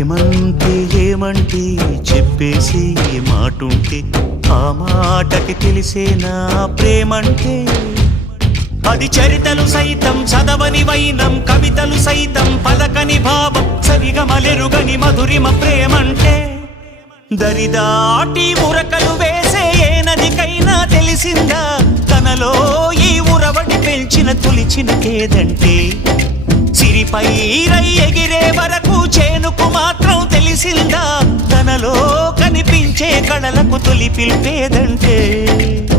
ప్రేమంటే ఏమంటే చెప్పేసి మాటుంటే ఆ మాటకి తెలిసేనా ప్రేమంటే. అది చరితలు సైతం చదవని వైనం, కవితలు సైతం పలకని భావం, సరిగమలెరుగని మధురిమ ప్రేమంటే. దరిదాటి ఉరకలు వేసే ఏ నదికైనా తెలిసిందా తనలో ఈ ఉరవడి పెంచిన తొలిచిన కేదంటే. సిరిపై రై ఎగిరే వరకు చేనుకు మాత్రం తెలిసిందా తనలో కనిపించే కళలకు తొలి పిలిపేదంటే.